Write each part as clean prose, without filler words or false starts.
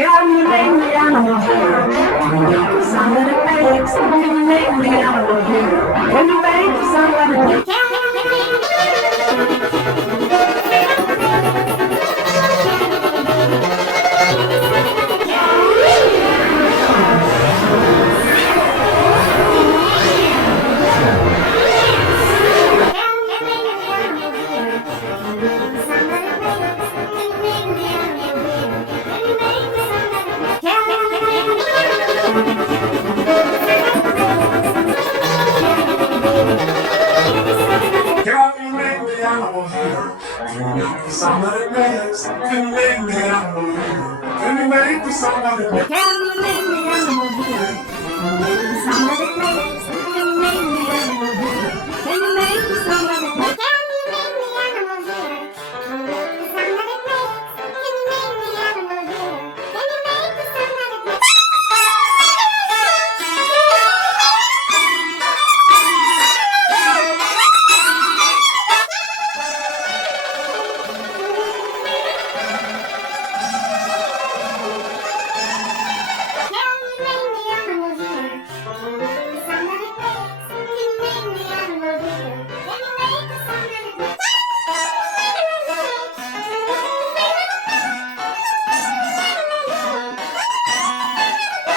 Can you make me animal here? Somebody makes. Can you make me animal here? Can you make somebody? Can you make me animal here? Somebody makes. Can you make me animal here? Can you make me somebody? Can you make me animal here? Somebody makes. Can you make me animal here? Can you make me somebody? Can you make me animal here? Somebody makes. Can you make me animal here? Can you make me somebody?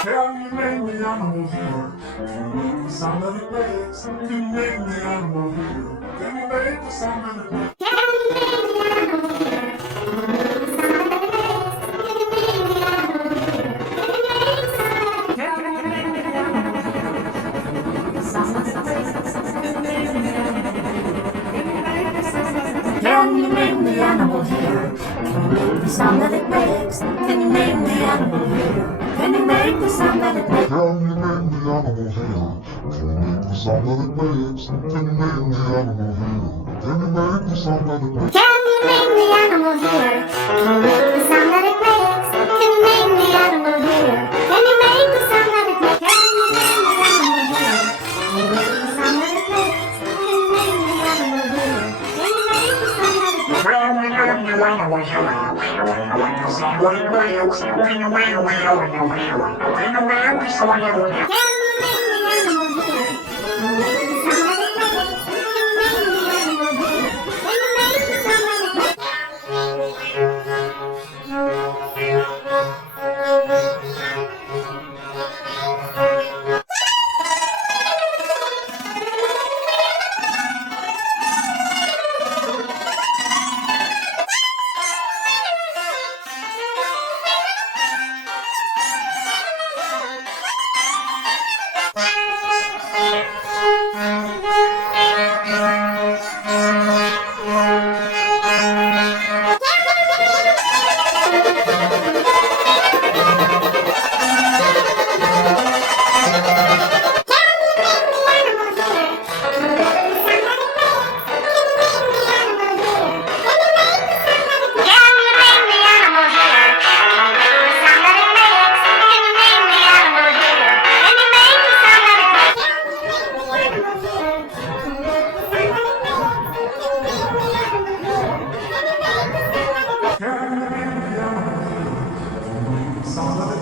Can you make me animal here? Somebody makes. Can you make me animal here? Can you make me somebody? Can you make me animal here? The sound that it makes. Can you make me animal here? Can you make the sound that it makes? Can you make me animal here? Can you make the sound that it makes? Can you make me animal here? Can you make the sound that it makes? Can you make me animal here? Can you make the sound that it makes? Can you make me animal here? Can you make the sound that it makes? Can you make me animal here? Can you make the sound that it makes? Can you make me animal here? Can you make the sound that it makes? Can you make me animal here? Somebody makes. Can you make me animal here? Can you make me somebody? Can you make me animal here? Can you make the sound that it makes? Can you make me animal here? Can you make the sound that it makes? Can you make me animal here? Somebody